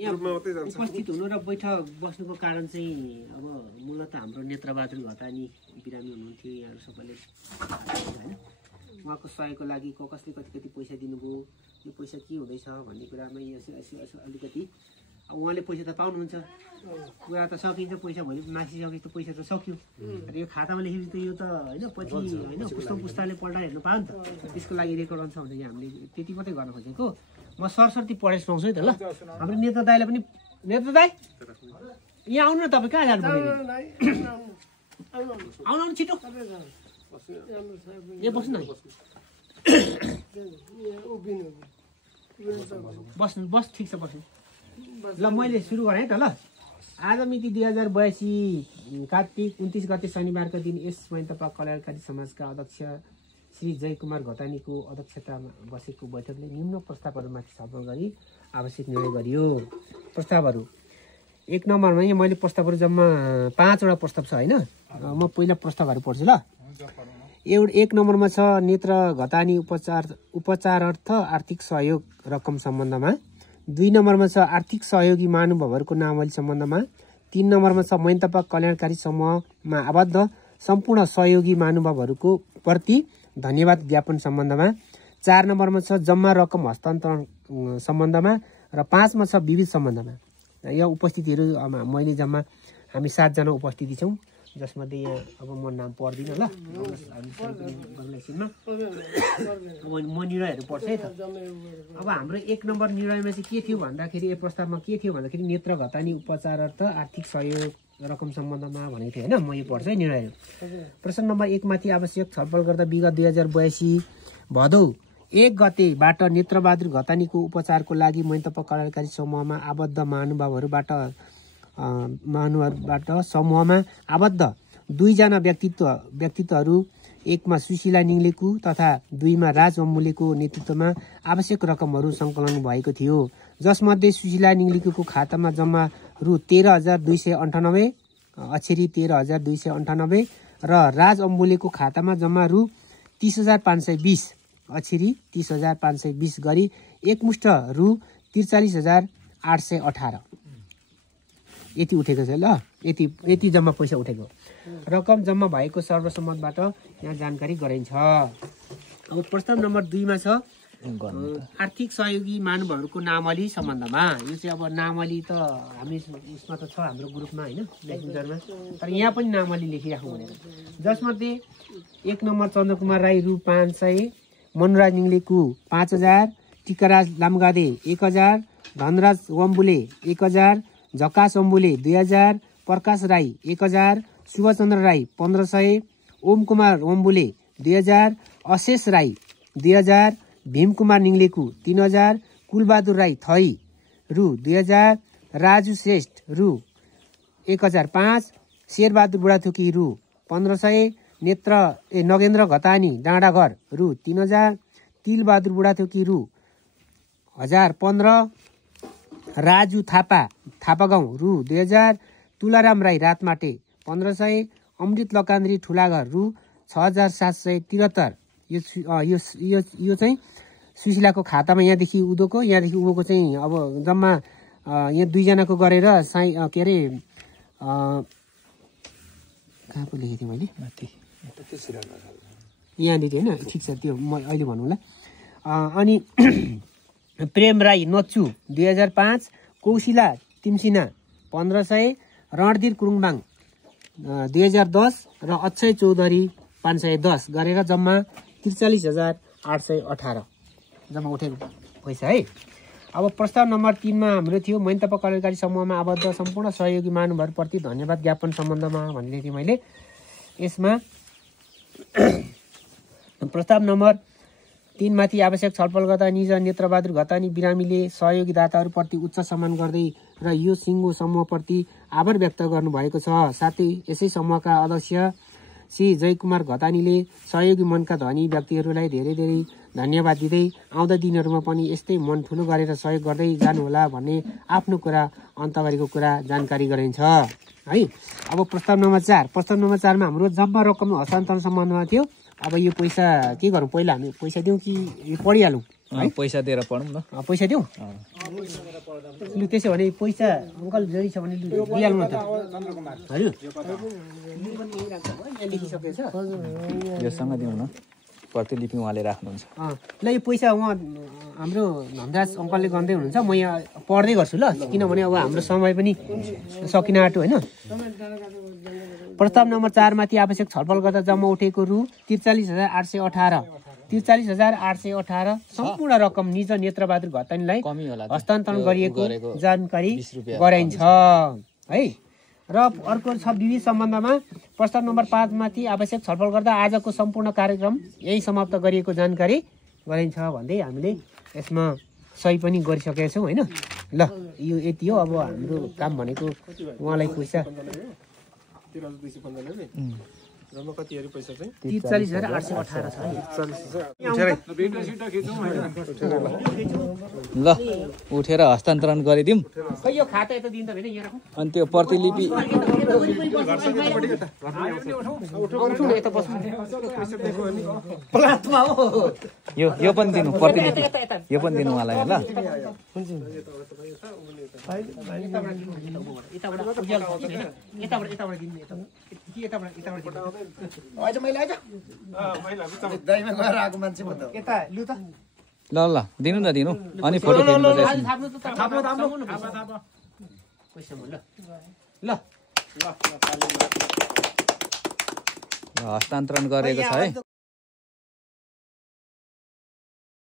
उपस्थित हुनु र बैठक बस्नुको कारण चाहिँ अब मूलत हाम्रो नेत्रबहादुर घतानी बिरामी हुनुहुन्थ्यो। यहाँहरू सबैले होइन उहाँको सहयोगको लागि कसले कति कति पैसा दिनुभयो, यो पैसा के हुँदैछ भन्ने कुरामा अलिकति अब उहाँले पैसा त पाउनुहुन्छ, कुरा त सकिन्छ, पैसा भोलि मासिसकेपछि त पैसा त सक्यो। यो खातामा लेखेपछि त यो त होइन पछि होइन पुस्ताले पल्टाएर हेर्नु पायो नि त। त्यसको लागि रेकर्ड हुन्छ भने हामीले त्यति मात्रै गर्न खोजेको। म सरसर्ती पढेर सुनाउँछु है त ल। हाम्रो नेता दाईलाई पनि, नेता दाई यहाँ आउनु न, तपाईँ कहाँ जानु पर्यो? आउनु छिटो यहाँ बस्नु न, बस्नु बस ठिक छ बस्नु ल। मैले सुरु गरेँ त ल। आज मिति 2082 कार्तिक 29 गते शनिबारको दिन यस मैनतपा कल्याणकारी समाजका अध्यक्ष श्री जयकुमार घतानीको अध्यक्षतामा बसेको बैठकले निम्न प्रस्तावहरूमाथि छलफल गरी आवश्यक निर्णय गरियो। प्रस्तावहरू 1 नम्बरमा मैले प्रस्तावहरू जम्मा 5 वटा प्रस्ताव छ होइन। म पहिला प्रस्तावहरू पढ्छु ल। 1 नम्बरमा छ नेत्र घतानी उपचारार्थ आर्थिक सहयोग रकम सम्बन्धमा। 2 नम्बरमा छ आर्थिक सहयोगी महानुभावहरूको नामावली सम्बन्धमा। 3 नम्बरमा छ मैनतपा कल्याणकारी समूहमा आबद्ध सम्पूर्ण सहयोगी महानुभावहरूको प्रति धन्यवाद ज्ञापन सम्बन्धमा। 4 नम्बरमा छ जम्मा रकम हस्तान्तरण सम्बन्धमा र 5 मा छ विविध सम्बन्धमा। यहाँ उपस्थितिहरू मैले जम्मा हामी 7 जना उपस्थिति छौँ, जसमध्ये यहाँ अब म नाम पढ्दिनँ ल। अब म निर्णयहरू पढ्छु है त। अब हाम्रो 1 नम्बर निर्णयमा चाहिँ के थियो भन्दाखेरि, यो प्रस्तावमा के थियो भन्दाखेरि नेत्र घतानी उपचारार्थ आर्थिक सहयोग रकम सम्बन्धमा भनेको थियो होइन। म यो पढ्छु है निर्णयहरू। प्रश्न नम्बर 1 माथि आवश्यक छलफल गर्दा विगत 2082 भदौ 1 गतेबाट नेत्रबहादुर घतानीको उपचारको लागि मैनतपा कल्याणकारी समूहमा आबद्ध महानुभावबाट समूहमा आबद्ध 2 जना व्यक्तित्वहरू, 1 मा सुशीला निङलेकु तथा 2 मा राज अम्बुलेको नेतृत्वमा आवश्यक रकमहरू सङ्कलन भएको थियो, जसमध्ये सुशीला निङलेकुको खातामा जम्मा रु 13,298 अक्षरी 13,298 र राज अम्बुलेको खातामा जम्मा रु 30,520 अक्षरी 30,520 गरी एकमुष्ट रु 43,818 यति उठेको छ ल। यति जम्मा पैसा उठेको रकम जम्मा भएको सर्वसम्मतबाट यहाँ जानकारी गराइन्छ। अब प्रस्ताव नम्बर 2 मा छ आर्थिक सहयोगी महानुभावहरूको नामावली सम्बन्धमा। यो चाहिँ अब नामावली त हामी उसमा त छ हाम्रो ग्रुपमा होइन मेसेन्जरमा, तर यहाँ पनि नामावली लेखिराखौँ भनेर। जसमध्ये 1 नम्बर चन्द्रकुमार राई रु 500, मनराज निङलेकु 5,000, टिकाराज लामगादे 1,000, धनराज वम्बुले 1,000, झकास अम्बुले 2,000, प्रकाश राई 1,000, शुभचन्द्र राई 1,500, ओम कुमार वम्बुले 2,000, अशेष राई 2,000, भीमकुमार निङलेकु 3,000, कुलबहादुर राई थई रु 2,000, राजु श्रेष्ठ रु 1,005, शेरबहादुर बुढाथोकी रु 1,500, नगेन्द्र घतानी डाँडाघर रु 3,000, तिलबहादुर बुढाथोकी रु 1,015, राजु थापागाउँ रु 2,000, तुलाराम राई रातमाटे 1,500, अमृत लकान्द्री ठुलाघर रु 6,773। यो चाहिँ सुशीलाको खातामा यहाँदेखि उँभोको चाहिँ अब जम्मा यहाँ 2 जनाको गरेर के अरे कहाँ पो लेखेको थिएँ मैले माथि यहाँनिर होइन। ठिक छ त्यो म अहिले भनौँ ल। अनि प्रेम राई नच्चु 2005, कौशिला तिमसिना 1,500, रणधीर कुरुङबाङ 2010 र अक्षय चौधरी 510 गरेर जम्मा 43,818 जम्मा उठेको पैसा है। अब प्रस्ताव नम्बर 3 मा हाम्रो थियो मैनतपा कल्याणकारी समूहमा आबद्ध सम्पूर्ण सहयोगी महानुभावप्रति धन्यवाद ज्ञापन सम्बन्धमा भनेको थिएँ मैले। यसमा प्रस्ताव नम्बर 3 माथि आवश्यक छलफल गर्दा निज नेत्रबहादुर घतानी बिरामीले सहयोगी दाताहरूप्रति उच्च सम्मान गर्दै र यो सिङ्गो समूहप्रति आभार व्यक्त गर्नुभएको छ। साथै यसै समूहका अध्यक्ष श्री जयकुमार घतानीले सहयोगी मनका धनी व्यक्तिहरूलाई धेरै धेरै धन्यवाद दिँदै आउँदा दिनहरूमा पनि यस्तै मन ठुलो गरेर सहयोग गर्दै जानुहोला भन्ने आफ्नो कुरा अन्त गरेको कुरा जानकारी गराइन्छ है। अब प्रस्ताव नम्बर 4 मा हाम्रो जम्मा रकम हस्तान्तरण सम्बन्धमा थियो। अब यो पैसा के गरौँ, पहिला हामी पैसा दिउँ कि पढिहालौँ? पैसा दिएर पढौँ न। पैसा दिउँ लु त्यसो भने पैसा अङ्कल जति छ भने लु दिइहाल्नु त हजुर लेखिसकेको छ योसँग दिउँ न प्रतिलिपि उहाँले राख्नुहुन्छ ल यो पैसा उहाँ हाम्रो धनराज अङ्कलले गर्दै हुनुहुन्छ म यहाँ पढ्दै गर्छु ल किनभने अब हाम्रो समय पनि सकिन आँट्यो होइन प्रस्ताव नम्बर 4 माथि आवश्यक छलफल गर्दा जम्मा उठेको रु 43,818 सम्पूर्ण रकम निज नेत्रबहादुर घतानीलाई हस्तान्तरण गरिएको जानकारी गराइन्छ है र अर्को छ विविध सम्बन्धमा प्रस्ताव नम्बर 5 माथि आवश्यक छलफल गर्दा आजको सम्पूर्ण कार्यक्रम यही समाप्त गरिएको जानकारी गराइन्छ भन्दै हामीले यसमा सही पनि गरिसकेका छौँ होइन ल यो यति हो अब हाम्रो काम भनेको उहाँलाई पैसा 43,818 छ ल उठेर हस्तान्तरण गरिदिउँ खै यो खाता यता दिन्छ भने यहाँ राखौँ अनि त्यो प्रतिलिपि यो पनि दिनु प्रतिलिपि यो पनि दिनु उहाँलाई ल ल ल दिनु न दिनु अनि फोटो खिच्नु हस्तान्तरण गरेको छ है।